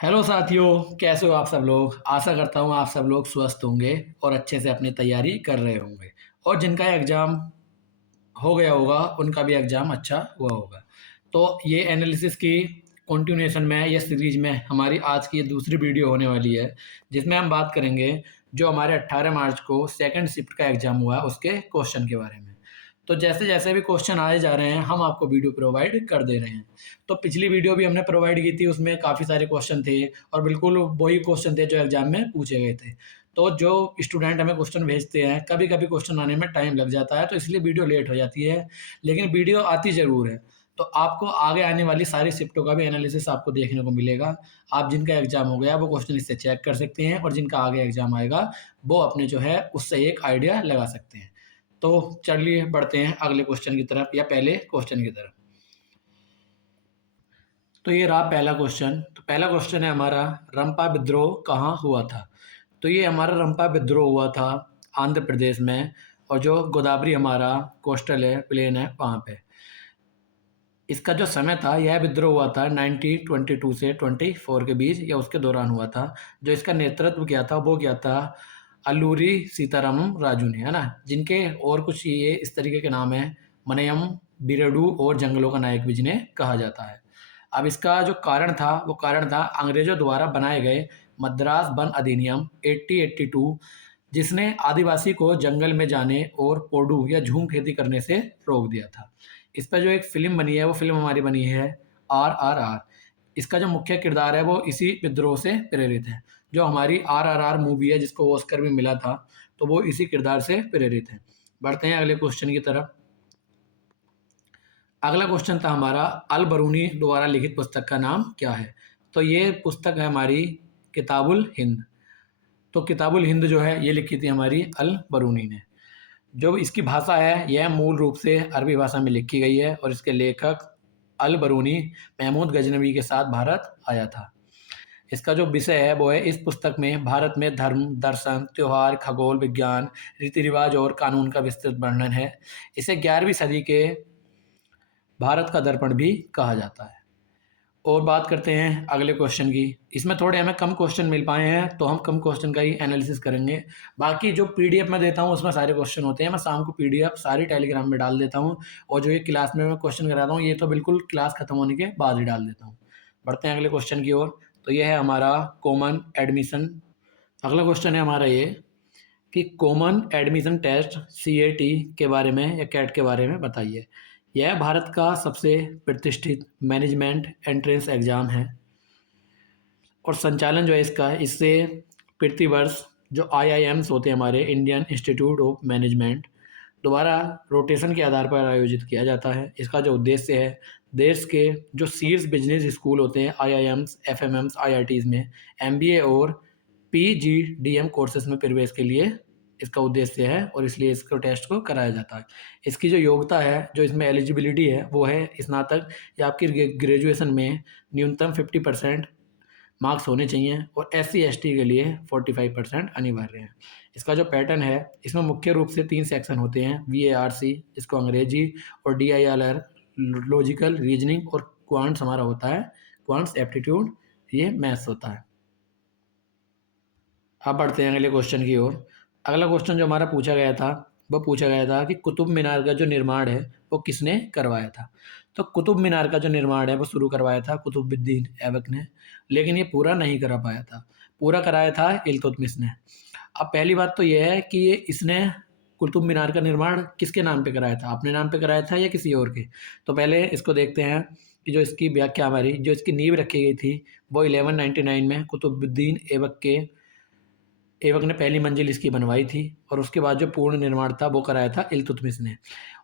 Hello साथियों, कैसे हो आप सब लोग। आशा करता हूँ आप सब लोग स्वस्थ होंगे और अच्छे से अपनी तैयारी कर रहे होंगे। और जिनका एग्ज़ाम हो गया होगा उनका भी एग्ज़ाम अच्छा हुआ होगा। तो ये एनालिसिस की कंटिन्यूएशन में या सीरीज में हमारी आज की ये दूसरी वीडियो होने वाली है, जिसमें हम बात करेंगे जो हमारे 18 मार्च को सेकंड शिफ्ट का एग्ज़ाम हुआ है उसके क्वेश्चन के बारे में। तो जैसे जैसे भी क्वेश्चन आए जा रहे हैं हम आपको वीडियो प्रोवाइड कर दे रहे हैं। तो पिछली वीडियो भी हमने प्रोवाइड की थी, उसमें काफ़ी सारे क्वेश्चन थे और बिल्कुल वही क्वेश्चन थे जो एग्ज़ाम में पूछे गए थे। तो जो स्टूडेंट हमें क्वेश्चन भेजते हैं, कभी-कभी क्वेश्चन आने में टाइम लग जाता है, तो इसलिए वीडियो लेट हो जाती है, लेकिन वीडियो आती ज़रूर है। तो आपको आगे आने वाली सारी शिफ्टों का भी एनालिसिस आपको देखने को मिलेगा। आप जिनका एग्ज़ाम हो गया, वो क्वेश्चन इससे चेक कर सकते हैं और जिनका आगे एग्ज़ाम आएगा, वो अपने जो है उससे एक आइडिया लगा सकते हैं। तो चलिए बढ़ते हैं अगले क्वेश्चन की तरफ या पहले क्वेश्चन की तरफ। तो ये रहा पहला क्वेश्चन। तो पहला क्वेश्चन है हमारा, रंपा विद्रोह कहाँ हुआ था? तो ये हमारा रंपा विद्रोह हुआ था आंध्र प्रदेश में, और जो गोदावरी हमारा कोस्टल है, प्लेन है, वहाँ पे। इसका जो समय था, यह विद्रोह हुआ था 1922 से 24 के बीच या उसके दौरान हुआ था। जो इसका नेतृत्व किया था वो किया था अल्लूरी सीतारामम राजू ने, है ना। जिनके और कुछ ये इस तरीके के नाम हैं, मनयम, बिरडू और जंगलों का नायक भी जिन्हें कहा जाता है। अब इसका जो कारण था वो कारण था अंग्रेजों द्वारा बनाए गए मद्रास वन अधिनियम 1882, जिसने आदिवासी को जंगल में जाने और पोडू या झूम खेती करने से रोक दिया था। इस पर जो एक फ़िल्म बनी है, वो फ़िल्म हमारी बनी है आरआरआर। इसका जो मुख्य किरदार है वो इसी विद्रोह से प्रेरित है। जो हमारी आरआरआर मूवी है जिसको ऑस्कर भी मिला था, तो वो इसी किरदार से प्रेरित है। बढ़ते हैं अगले क्वेश्चन की तरफ। अगला क्वेश्चन था हमारा, अल बरूनी द्वारा लिखित पुस्तक का नाम क्या है? तो ये पुस्तक है हमारी किताबुल हिंद। तो किताबुल हिंद जो है ये लिखी थी हमारी अल बरूनी ने। जो इसकी भाषा है यह मूल रूप से अरबी भाषा में लिखी गई है और इसके लेखक अल बरूनी महमूद गजनवी के साथ भारत आया था। इसका जो विषय है वो है, इस पुस्तक में भारत में धर्म, दर्शन, त्योहार, खगोल विज्ञान, रीति रिवाज और कानून का विस्तृत वर्णन है। इसे 11वीं सदी के भारत का दर्पण भी कहा जाता है। और बात करते हैं अगले क्वेश्चन की। इसमें थोड़े हमें कम क्वेश्चन मिल पाए हैं तो हम कम क्वेश्चन का ही एनालिसिस करेंगे। बाकी जो पीडीएफ में देता हूँ उसमें सारे क्वेश्चन होते हैं। मैं शाम को पीडीएफ सारी टेलीग्राम में डाल देता हूँ, और जो ये क्लास में मैं क्वेश्चन कराता हूँ ये तो बिल्कुल क्लास खत्म होने के बाद ही डाल देता हूँ। बढ़ते हैं अगले क्वेश्चन की ओर। तो ये है हमारा कॉमन एडमिशन। अगला क्वेश्चन है हमारा ये कि कॉमन एडमिशन टेस्ट सीएटी के बारे में या कैट के बारे में बताइए। यह भारत का सबसे प्रतिष्ठित मैनेजमेंट एंट्रेंस एग्ज़ाम है और संचालन जो है इसका, इससे प्रतिवर्ष जो आईआईएम्स होते हैं हमारे, इंडियन इंस्टीट्यूट ऑफ मैनेजमेंट, दोबारा रोटेशन के आधार पर आयोजित किया जाता है। इसका जो उद्देश्य है, देश के जो शीर्ष बिजनेस स्कूल होते हैं आईआईएम्स, एफएमएम्स, आईआईटीज़ में एमबीए और पीजीडीएम कोर्सेज में प्रवेश के लिए इसका उद्देश्य है, और इसलिए इसको टेस्ट को कराया जाता है। इसकी जो योग्यता है, जो इसमें एलिजिबिलिटी है, वो है स्नातक या आपकी ग्रेजुएशन में न्यूनतम 50% मार्क्स होने चाहिए, और एससी एसटी के लिए 45% अनिवार्य है। इसका जो पैटर्न है, इसमें मुख्य रूप से 3 सेक्शन होते हैं, वीएआरसी जिसको अंग्रेजी, और डीआईएलआर लॉजिकल रीजनिंग, और क्वांट्स हमारा होता है क्वांट्स एप्टीट्यूड, ये मैथ्स होता है। अब बढ़ते हैं अगले क्वेश्चन की ओर। अगला क्वेश्चन जो हमारा पूछा गया था, वो पूछा गया था कि कुतुब मीनार का जो निर्माण है वो किसने करवाया था? तो कुतुब मीनार का जो निर्माण है वो शुरू करवाया था कुतुबुद्दीन ऐबक ने, लेकिन ये पूरा नहीं करा पाया था। पूरा कराया था इल्तुतमिश ने। अब पहली बात तो ये है कि ये इसने कुतुब मीनार का निर्माण किसके नाम पे कराया था, अपने नाम पे कराया था या किसी और के? तो पहले इसको देखते हैं कि जो इसकी व्याख्या हमारी, जो इसकी नींव रखी गई थी वो 1199 में कुतुबुद्दीन ऐबक ने पहली मंजिल इसकी बनवाई थी, और उसके बाद जो पूर्ण निर्माण था वो कराया था इल्तुतमिश ने,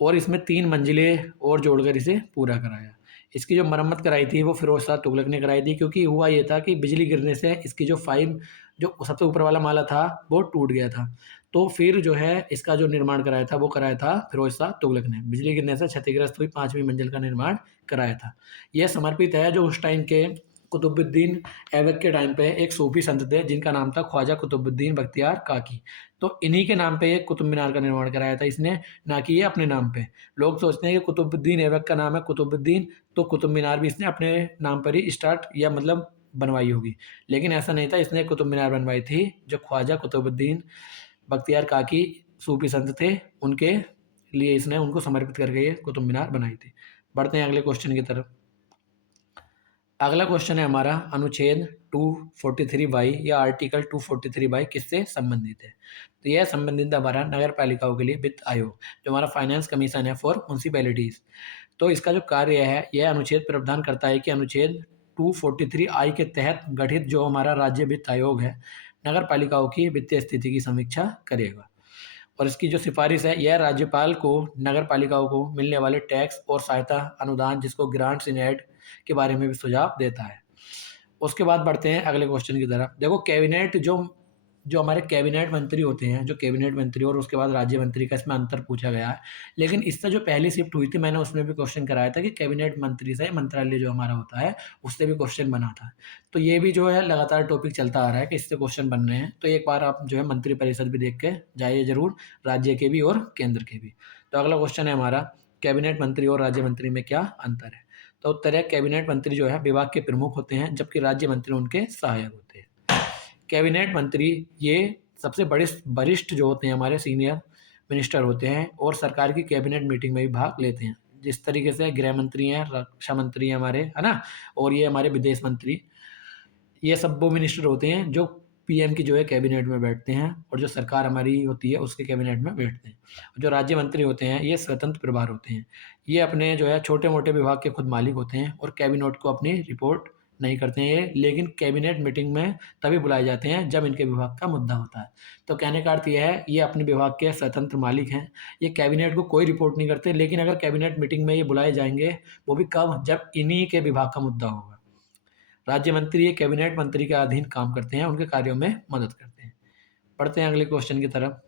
और इसमें 3 मंजिलें और जोड़कर इसे पूरा कराया। इसकी जो मरम्मत कराई थी वो फिरोज शाह तुगलक ने कराई थी, क्योंकि हुआ ये था कि बिजली गिरने से इसकी जो 5 जो सबसे ऊपर वाला माला था वो टूट गया था। तो फिर जो है इसका जो निर्माण कराया था वो कराया था फिरोज शाह तुगलक ने। बिजली गिरने से क्षतिग्रस्त हुई 5वीं मंजिल का निर्माण कराया था। यह समर्पित है जो उस टाइम के कुतुबुद्दीन ऐबक के टाइम पे एक सूफी संत थे जिनका नाम था ख्वाजा कुतुबुद्दीन बख्तियार काकी। तो इन्हीं के नाम पे ये कुतुब मीनार का निर्माण कराया था इसने, ना कि ये अपने नाम पे। लोग सोचते हैं कि कुतुबुद्दीन ऐबक का नाम है कुतुबुद्दीन, तो कुतुब मीनार भी इसने अपने नाम पर ही स्टार्ट या मतलब बनवाई होगी, लेकिन ऐसा नहीं था। इसने कुतुब मीनार बनवाई थी जो ख्वाजा कुतुबुद्दीन बख्तियार काकी सूफी संत थे, उनके लिए इसने उनको समर्पित करके ये कुतुब मीनार बनाई थी। बढ़ते हैं अगले क्वेश्चन की तरफ। अगला क्वेश्चन है हमारा अनुच्छेद 243 या आर्टिकल 243 किससे संबंधित है। तो यह संबंधित हमारा नगर पालिकाओं के लिए वित्त आयोग, जो हमारा फाइनेंस कमीशन है फॉर म्यूनसिपैलिटीज। तो इसका जो कार्य है, यह अनुच्छेद प्रावधान करता है कि अनुच्छेद 243 के तहत गठित जो हमारा राज्य वित्त आयोग है, नगर पालिकाओं की वित्तीय स्थिति की समीक्षा करेगा। और इसकी जो सिफारिश है, यह राज्यपाल को नगर पालिकाओं को मिलने वाले टैक्स और सहायता अनुदान, जिसको ग्रांट्स इन एड के बारे में भी सुझाव देता है। उसके बाद बढ़ते हैं अगले क्वेश्चन की तरफ। देखो कैबिनेट जो जो हमारे कैबिनेट मंत्री होते हैं, जो कैबिनेट मंत्री और उसके बाद राज्य मंत्री का इसमें अंतर पूछा गया है। लेकिन इससे जो पहली शिफ्ट हुई थी, मैंने उसमें भी क्वेश्चन कराया था कि कैबिनेट मंत्री से मंत्रालय जो हमारा होता है उससे भी क्वेश्चन बना था। तो ये भी जो है लगातार टॉपिक चलता आ रहा है कि इससे क्वेश्चन बन रहे हैं। तो एक बार आप जो है मंत्री परिषद भी देख के जाइए जरूर, राज्य के भी और केंद्र के भी। तो अगला क्वेश्चन है हमारा, कैबिनेट मंत्री और राज्य मंत्री में क्या अंतर है। तो उत्तर है, कैबिनेट मंत्री जो है विभाग के प्रमुख होते हैं, जबकि राज्य मंत्री उनके सहायक होते हैं। कैबिनेट मंत्री ये सबसे बड़े वरिष्ठ जो होते हैं हमारे सीनियर मिनिस्टर होते हैं और सरकार की कैबिनेट मीटिंग में भी भाग लेते हैं। जिस तरीके से गृह मंत्री हैं, रक्षा मंत्री हैं हमारे, है ना, और ये हमारे विदेश मंत्री, ये सब वो मिनिस्टर होते हैं जो पीएम की जो है कैबिनेट में बैठते हैं और जो सरकार हमारी होती है उसके कैबिनेट में बैठते हैं। जो राज्य मंत्री होते हैं ये स्वतंत्र प्रभार होते हैं। ये अपने जो है छोटे मोटे विभाग के खुद मालिक होते हैं और कैबिनेट को अपनी रिपोर्ट नहीं करते हैं ये, लेकिन कैबिनेट मीटिंग में तभी बुलाए जाते हैं जब इनके विभाग का मुद्दा होता है। तो कहने का अर्थ यह है, ये अपने विभाग के स्वतंत्र मालिक हैं। ये कैबिनेट को कोई रिपोर्ट नहीं करते, लेकिन अगर कैबिनेट मीटिंग में ये बुलाए जाएंगे, वो भी कब, जब इन्हीं के विभाग का मुद्दा होगा। राज्य मंत्री ये कैबिनेट मंत्री के अधीन काम करते हैं, उनके कार्यों में मदद करते हैं। पढ़ते हैं अगले क्वेश्चन की तरफ।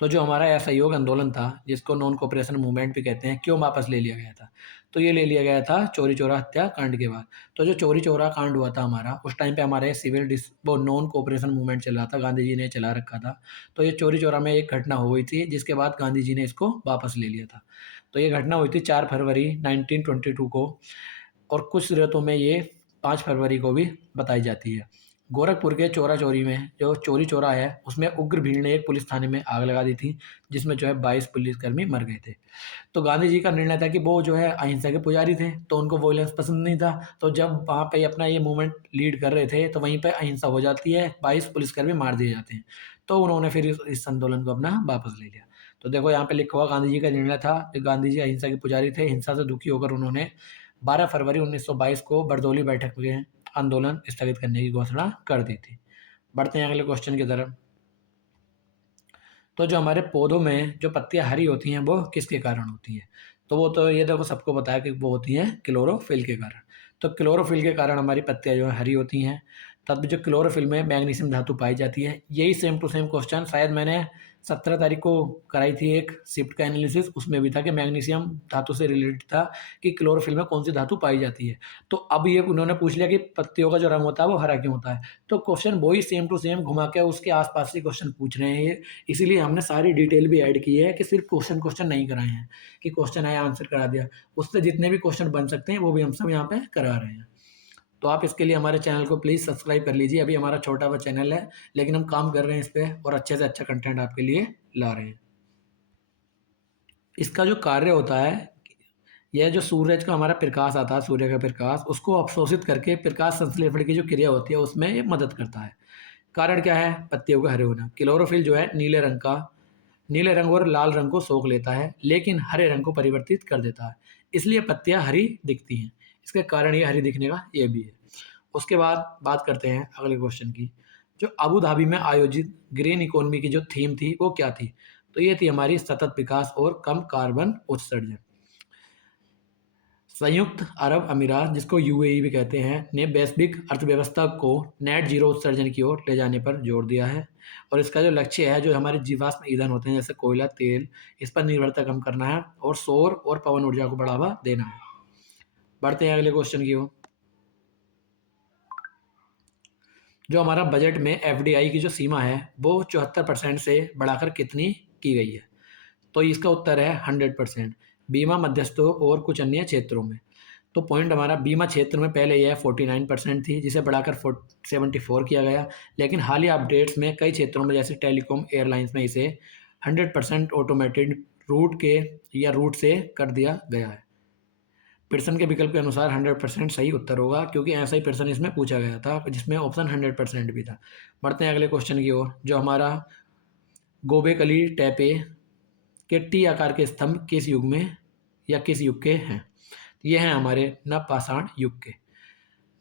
तो जो हमारा असहयोग आंदोलन था, जिसको नॉन कोऑपरेशन मूवमेंट भी कहते हैं, क्यों वापस ले लिया गया था। तो ये ले लिया गया था चौरी चौरा हत्याकांड के बाद। तो जो चौरी चौरा कांड हुआ था हमारा, उस टाइम पे हमारे वो नॉन कोऑपरेशन मूवमेंट चल रहा था, गांधी जी ने चला रखा था। तो ये चौरी चौरा में एक घटना हो गई थी, जिसके बाद गांधी जी ने इसको वापस ले लिया था। तो ये घटना हुई थी 4 फरवरी 1922 को, और कुछ रिवायतों में ये 5 फरवरी को भी बताई जाती है। गोरखपुर के चौरा चौरी में जो चौरी चौरा है, उसमें उग्र भीड़ ने एक पुलिस थाने में आग लगा दी थी, जिसमें जो है 22 पुलिसकर्मी मर गए थे। तो गांधी जी का निर्णय था कि वो जो है अहिंसा के पुजारी थे, तो उनको वॉयलेंस पसंद नहीं था। तो जब वहाँ पे अपना ये मूवमेंट लीड कर रहे थे, तो वहीं पे अहिंसा हो जाती है, 22 पुलिसकर्मी मार दिए जाते हैं। तो उन्होंने फिर इस आंदोलन को अपना वापस ले लिया। तो देखो यहाँ पे लिखा हुआ गांधी जी का निर्णय था कि गांधी जी अहिंसा के पुजारी थे, हिंसा से दुखी होकर उन्होंने 12 फरवरी 1922 को बरदौली बैठक में आंदोलन स्थगित करने की घोषणा कर दी थी। बढ़ते हैं अगले क्वेश्चन की तरफ। तो जो हमारे पौधों में जो पत्तियां हरी होती हैं, वो किसके कारण होती हैं। तो वो तो ये देखो सबको पता है कि वो होती हैं क्लोरोफिल के कारण। तो क्लोरोफिल के कारण हमारी पत्तियां जो है हरी होती हैं। तब जो क्लोरोफिल में मैग्नीशियम धातु पाई जाती है, यही सेम टू सेम क्वेश्चन शायद मैंने 17 तारीख को कराई थी एक शिफ्ट का एनालिसिस, उसमें भी था कि मैग्नीशियम धातु से रिलेटेड था कि क्लोरोफिल में कौन सी धातु पाई जाती है। तो अब ये उन्होंने पूछ लिया कि पत्तियों का जो रंग होता है वो हरा क्यों होता है। तो क्वेश्चन वही सेम टू सेम घुमा के उसके आसपास से क्वेश्चन पूछ रहे हैं ये, इसीलिए हमने सारी डिटेल भी ऐड की है कि सिर्फ क्वेश्चन नहीं कराए हैं कि क्वेश्चन आया आंसर करा दिया। उससे जितने भी क्वेश्चन बन सकते हैं वो भी हम सब यहाँ पे करा रहे हैं। तो आप इसके लिए हमारे चैनल को प्लीज़ सब्सक्राइब कर लीजिए। अभी हमारा छोटा सा चैनल है, लेकिन हम काम कर रहे हैं इस पर और अच्छे से अच्छा कंटेंट आपके लिए ला रहे हैं। इसका जो कार्य होता है, यह जो सूरज का हमारा प्रकाश आता है, सूर्य का प्रकाश, उसको अवशोषित करके प्रकाश संश्लेषण की जो क्रिया होती है उसमें ये मदद करता है। कारण क्या है, पत्तियों का हरे होना। क्लोरोफिल जो है नीले रंग और लाल रंग को सोख लेता है, लेकिन हरे रंग को परिवर्तित कर देता है, इसलिए पत्तियां हरी दिखती हैं। इसके कारण ये हरी दिखने का ये भी है। उसके बाद बात करते हैं अगले क्वेश्चन की। जो अबू धाबी में आयोजित ग्रीन इकोनॉमी की जो थीम थी वो क्या थी। तो ये थी हमारी सतत विकास और कम कार्बन उत्सर्जन। संयुक्त अरब अमीरात, जिसको यूएई भी कहते हैं, ने वैश्विक अर्थव्यवस्था को नेट जीरो उत्सर्जन की ओर ले जाने पर जोर दिया है। और इसका जो लक्ष्य है, जो हमारे जीवाश्म ईंधन होते हैं जैसे कोयला, तेल, इस पर निर्भरता कम करना है और सौर और पवन ऊर्जा को बढ़ावा देना है। बढ़ते हैं अगले क्वेश्चन की ओर। जो हमारा बजट में एफडीआई की जो सीमा है वो 74% से बढ़ाकर कितनी की गई है। तो इसका उत्तर है 100%। बीमा, मध्यस्थों और कुछ अन्य क्षेत्रों में। तो पॉइंट हमारा बीमा क्षेत्र में पहले यह 49% थी, जिसे बढ़ाकर 74 किया गया, लेकिन हालिया अपडेट्स में कई क्षेत्रों में जैसे टेलीकॉम, एयरलाइंस में इसे 100% ऑटोमेटेड रूट के या रूट से कर दिया गया है। पियर्सन के विकल्प के अनुसार 100% सही उत्तर होगा, क्योंकि ऐसा ही पियर्सन इसमें पूछा गया था, जिसमें ऑप्शन 100% भी था। बढ़ते हैं अगले क्वेश्चन की ओर, जो हमारा गोबेकली टेपे के टी आकार के स्तंभ किस युग में या किस युग के हैं? ये हैं हमारे नवपाषाण युग के,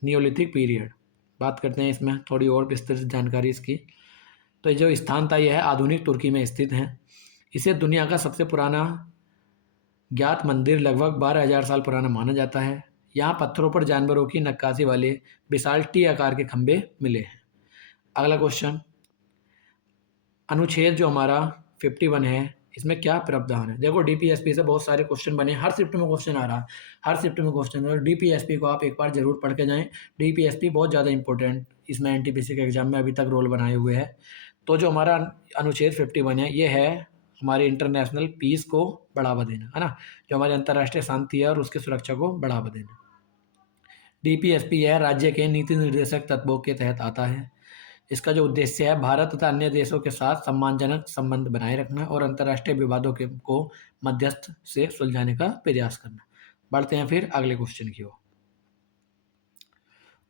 नियोलिथिक पीरियड। बात करते हैं इसमें थोड़ी और विस्तृत जानकारी इसकी। तो जो स्थान था यह है आधुनिक तुर्की में स्थित है। इसे दुनिया का सबसे पुराना ज्ञात मंदिर लगभग 12,000 साल पुराना माना जाता है। यहाँ पत्थरों पर जानवरों की नक्काशी वाले विशाल टी आकार के खंभे मिले हैं। अगला क्वेश्चन, अनुच्छेद जो हमारा 51 है, इसमें क्या प्रावधान है? देखो डीपीएसपी से बहुत सारे क्वेश्चन बने, हर शिफ्ट में क्वेश्चन आ रहा है, हर शिफ्ट में क्वेश्चन है। डीपीएसपी को आप एक बार जरूर पढ़ के जाएं। डीपीएसपी बहुत ज़्यादा इंपॉर्टेंट इसमें एनटीपीसी के एग्जाम में अभी तक रोल बनाए हुए है। तो जो हमारा अनुच्छेद 51 है, ये है हमारे इंटरनेशनल पीस को बढ़ावा देना, है ना, जो हमारी अंतर्राष्ट्रीय शांति है और उसकी सुरक्षा को बढ़ावा देना। डीपीएसपी है राज्य के नीति निर्देशक तत्वों के तहत आता है। इसका जो उद्देश्य है भारत तथा अन्य देशों के साथ सम्मानजनक संबंध बनाए रखना और अंतर्राष्ट्रीय विवादों को मध्यस्थ से सुलझाने का प्रयास करना। बढ़ते हैं फिर अगले क्वेश्चन की ओर।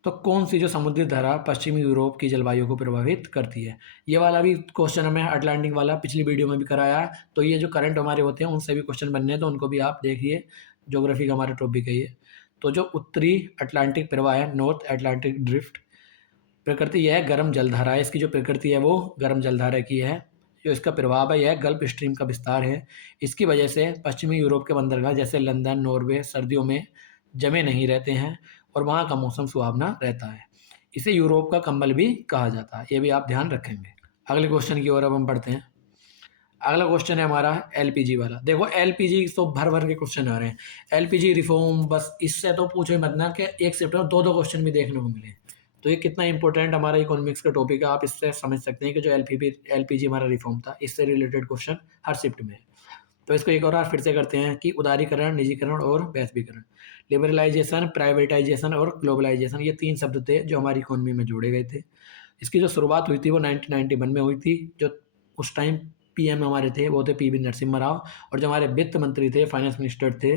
तो कौन सी जो समुद्री धारा पश्चिमी यूरोप की जलवायु को प्रभावित करती है? ये वाला भी क्वेश्चन हमें अटलांटिक वाला पिछली वीडियो में भी कराया है। तो ये जो करंट हमारे होते हैं उनसे भी क्वेश्चन बनने हैं, तो उनको भी आप देखिए, ज्योग्राफी का हमारा टॉपिक है ये। तो जो उत्तरी अटलांटिक प्रवाह है, नॉर्थ अटलांटिक ड्रिफ्ट, प्रकृति यह गर्म जलधारा है। इसकी जो प्रकृति है वो गर्म जलधारा की है। जो इसका प्रभाव है यह गल्फ स्ट्रीम का विस्तार है। इसकी वजह से पश्चिमी यूरोप के बंदरगाह जैसे लंदन, नॉर्वे सर्दियों में जमे नहीं रहते हैं और वहाँ का मौसम सुहावना रहता है। इसे यूरोप का कंबल भी कहा जाता है, ये भी आप ध्यान रखेंगे। अगले क्वेश्चन की ओर अब हम बढ़ते हैं। अगला क्वेश्चन है हमारा एलपीजी वाला। देखो एलपीजी तो भर भर के क्वेश्चन आ रहे हैं। एलपीजी रिफॉर्म, बस इससे तो पूछो ही मत ना कि एक शिफ्ट में दो क्वेश्चन भी देखने को मिले। तो ये कितना इंपॉर्टेंट हमारा इकोनॉमिक्स का टॉपिक है, आप इससे समझ सकते हैं कि जो एलपीजी हमारा रिफॉर्म था, इससे रिलेटेड क्वेश्चन हर शिफ्ट में है। तो इसको एक और बार फिर से करते हैं कि उदारीकरण, निजीकरण और वैश्वीकरण, लिबरलाइजेशन, प्राइवेटाइजेशन और ग्लोबलाइजेशन, ये 3 शब्द थे जो हमारी इकोनॉमी में जोड़े गए थे। इसकी जो शुरुआत हुई थी वो 1991 में हुई थी। जो उस टाइम पीएम हमारे थे वो थे पीवी नरसिम्हा राव, और जो हमारे वित्त मंत्री थे, फाइनेंस मिनिस्टर थे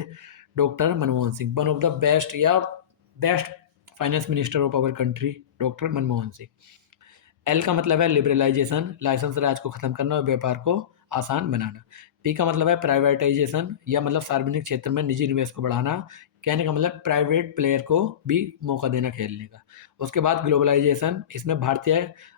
doctor Manmohan Singh. One of the best या best finance minister of our country doctor Manmohan Singh. L का मतलब है लिबरलाइजेशन, लाइसेंस राज को खत्म करना और व्यापार को आसान बनाना। पी का मतलब है प्राइवेटाइजेशन, या मतलब सार्वजनिक क्षेत्र में निजी निवेश को बढ़ाना। कहने का मतलब प्राइवेट प्लेयर को भी मौका देना खेलने का। उसके बाद ग्लोबलाइजेशन, इसमें भारतीय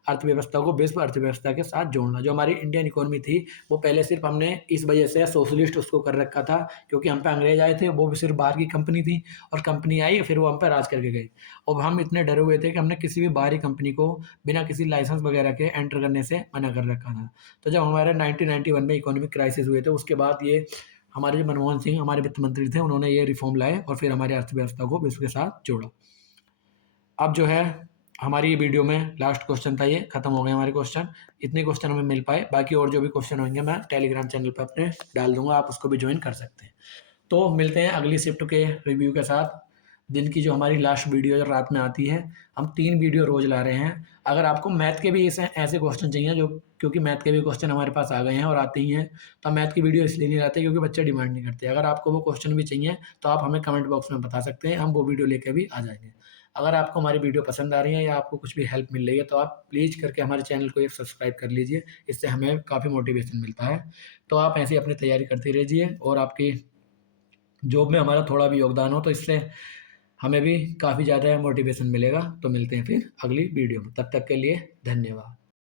अर्थव्यवस्था को विश्व अर्थव्यवस्था के साथ जोड़ना। जो हमारी इंडियन इकोनॉमी थी वो पहले सिर्फ हमने इस वजह से सोशलिस्ट उसको कर रखा था, क्योंकि हम पे अंग्रेज आए थे, वो भी सिर्फ बाहर की कंपनी थी, और कंपनी आई फिर वो हम पे राज करके गई। और हम इतने डरे हुए थे कि हमने किसी भी बाहरी कंपनी को बिना किसी लाइसेंस वगैरह के एंटर करने से मना कर रखा था। तो जब हमारे 1991 में इकोनॉमिक क्राइसिस हुए थे, उसके बाद ये हमारे जो मनमोहन सिंह हमारे वित्त मंत्री थे, उन्होंने ये रिफॉर्म लाए और फिर हमारी अर्थव्यवस्था को विश्व के साथ जोड़ा। अब जो है हमारी ये वीडियो में लास्ट क्वेश्चन था, ये खत्म हो गए हमारे क्वेश्चन। इतने क्वेश्चन हमें मिल पाए, बाकी और जो भी क्वेश्चन होंगे मैं टेलीग्राम चैनल पर अपने डाल दूंगा, आप उसको भी ज्वाइन कर सकते हैं। तो मिलते हैं अगली शिफ्ट के रिव्यू के साथ। दिन की जो हमारी लास्ट वीडियो जो रात में आती है, हम 3 वीडियो रोज ला रहे हैं। अगर आपको मैथ के भी ऐसे क्वेश्चन चाहिए, जो क्योंकि मैथ के भी क्वेश्चन हमारे पास आ गए हैं और आते ही हैं, तो मैथ की वीडियो इसलिए नहीं लाते क्योंकि बच्चे डिमांड नहीं करते। अगर आपको वो क्वेश्चन भी चाहिए तो आप हमें कमेंट बॉक्स में बता सकते हैं, हम वो वीडियो लेकर भी आ जाएंगे। अगर आपको हमारी वीडियो पसंद आ रही है या आपको कुछ भी हेल्प मिल रही है, तो आप प्लीज़ करके हमारे चैनल को एक सब्सक्राइब कर लीजिए, इससे हमें काफ़ी मोटिवेशन मिलता है। तो आप ऐसी अपनी तैयारी करते रहिए, और आपकी जॉब में हमारा थोड़ा भी योगदान हो तो इससे हमें भी काफ़ी ज़्यादा मोटिवेशन मिलेगा। तो मिलते हैं फिर अगली वीडियो में, तब तक के लिए धन्यवाद।